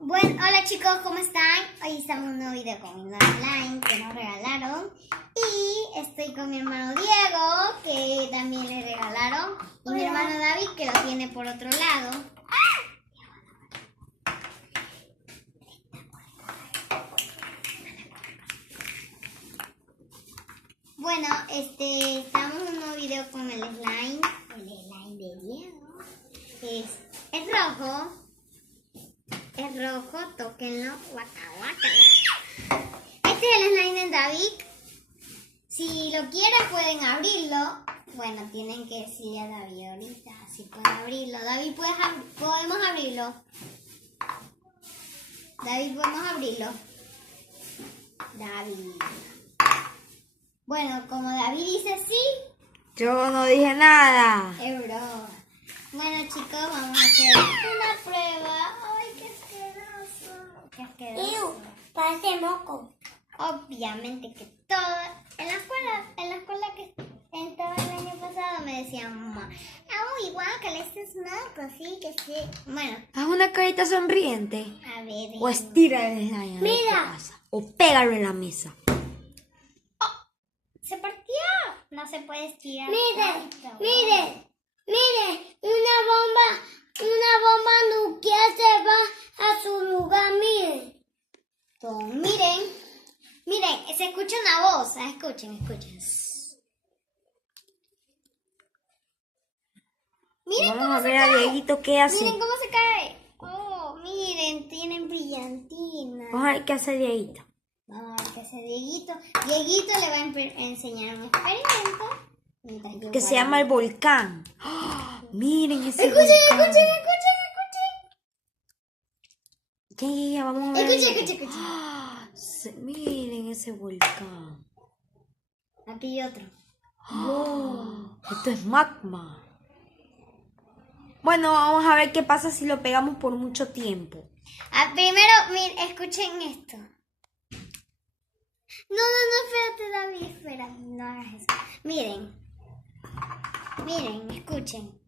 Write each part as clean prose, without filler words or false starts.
Bueno, hola chicos, ¿cómo están? Hoy estamos en un nuevo video con mi slime que nos regalaron. Y estoy con mi hermano Diego, que también le regalaron. Y mi hermano David, que lo tiene por otro lado. Bueno, estamos en un nuevo video con el slime. El slime de Diego. Es rojo. Es rojo, tóquenlo. Guaca, guaca. Este es el slime de David. Si lo quieren pueden abrirlo. Bueno, tienen que decirle a David ahorita si pueden abrirlo. David, podemos abrirlo. David, podemos abrirlo. David. Bueno, como David dice sí. Yo no dije nada. Es broma. Bueno chicos, vamos a hacer una prueba. Ay, qué asqueroso. Qué asqueroso. Parece moco. Obviamente que todo, en la escuela que estaba el año pasado me decían mamá, igual que le estés moco, sí, que sí. Bueno, Haz una carita sonriente. a ver. O estira el slime. a ver Mira. qué pasa. O pégalo en la mesa. Se partió. No se puede estirar. Miren, tanto. miren, una bomba nuclear se va a su lugar, miren. Miren, se escucha una voz. Escuchen. Miren Vamos cómo a se ver a cae. Dieguito qué hace. Miren cómo se cae. Oh, miren, tienen brillantina. Vamos a ver qué hace Dieguito. Vamos a ver qué hace Dieguito. Dieguito le va a enseñar un experimento. Mientras yo Que se guardo. llama el volcán. ¡Oh! Miren ese Escuchen. volcán. Ya, vamos a ver. Escuchen. ¡Ah! Miren ese volcán. Aquí hay otro. ¡Oh! Esto es magma. Bueno, vamos a ver qué pasa si lo pegamos por mucho tiempo. Primero, escuchen esto. No, espérate, David, espera, no hagas eso. Miren, escuchen.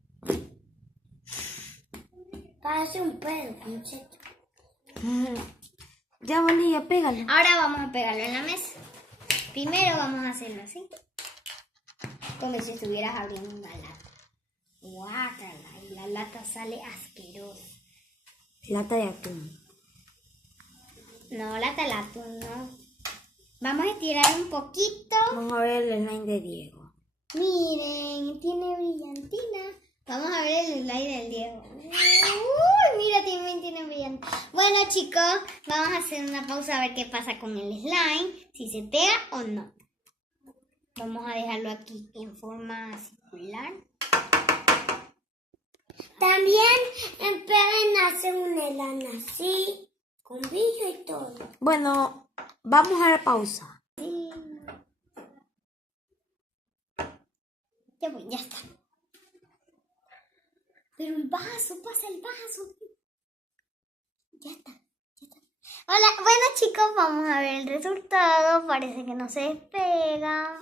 Parece un perro, un cheto. Ya, Bolivia, pégalo. Ahora vamos a pegarlo en la mesa. Primero vamos a hacerlo así. Como si estuvieras abriendo una lata. Guácala, y la lata sale asquerosa. Lata de atún. No, lata de atún, no. Vamos a estirar un poquito. Vamos a ver el slime de Diego. Miren, tiene brillantina. Vamos a ver el slide del Diego. Uy, mira, también tiene brillantina. Bueno, chicos, vamos a hacer una pausa a ver qué pasa con el slime. Si se pega o no. Vamos a dejarlo aquí en forma circular. También pueden hacer un helado así, con brillo y todo. Bueno, vamos a la pausa. Ya está. Pero el vaso, pasa el vaso. Ya está. Hola, bueno chicos, vamos a ver el resultado. Parece que no se despega.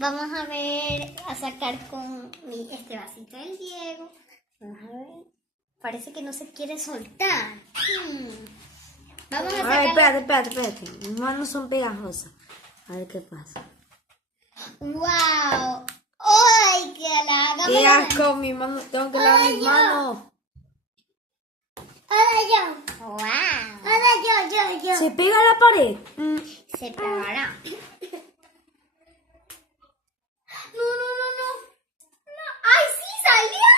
Vamos a ver, a sacar con este vasito del Diego. Vamos a ver. Parece que no se quiere soltar. Vamos a Ay, sacar. espérate. Mis manos son pegajosas. A ver qué pasa. ¡Wow! ¡Ay, qué halaga! ¡Qué asco! Mis manos, tengo que lavar mis manos. ¡Wow! Ahora yo. ¿Se pega a la pared? Se pegará. No. ¡Ay, sí salió!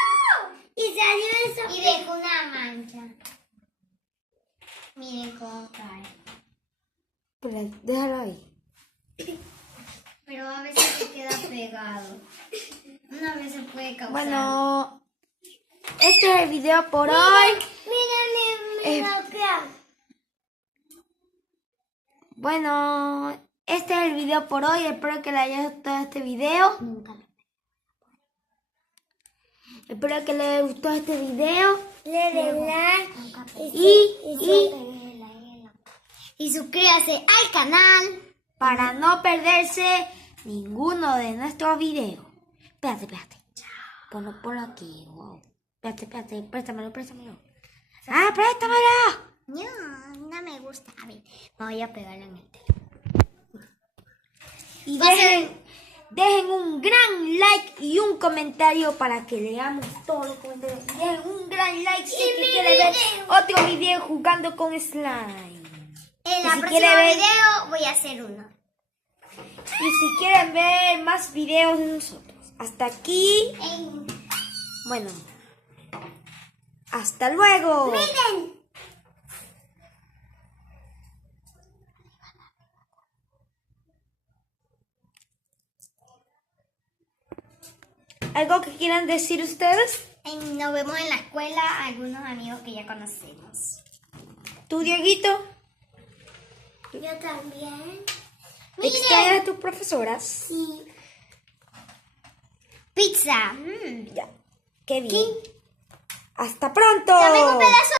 Y salió eso. Y dejó una mancha. Miren cómo cae. Espera, déjalo ahí. Pero a veces se queda pegado. Una vez se puede causar. Bueno, este es el video por hoy. Miren, Bueno, este es el video por hoy. Espero que les haya gustado este video. Espero que les gustó este video. le den like Y suscríbase al canal. Para no perderse ninguno de nuestros videos. Espérate. Ponlo aquí. Wow. Espérate, préstamelo. ¡Ah, préstamelo! No me gusta. A ver, voy a pegarlo en el teléfono. Y dejen un gran like y un comentario para que leamos todos los comentarios. Dejen un gran like si es que quieren ver otro video jugando con slime. En Y la si próxima quiere ver- video voy a hacer uno. Y si quieren ver más videos de nosotros. Hasta aquí. Bueno. Hasta luego. Miren. ¿Algo que quieran decir ustedes? Nos vemos en la escuela, algunos amigos que ya conocemos. ¿Tú, Dieguito? Yo también. ¿Extrañas a tus profesoras? Sí. Pizza. Ya. Qué bien. Hasta pronto. Dame un pedazo.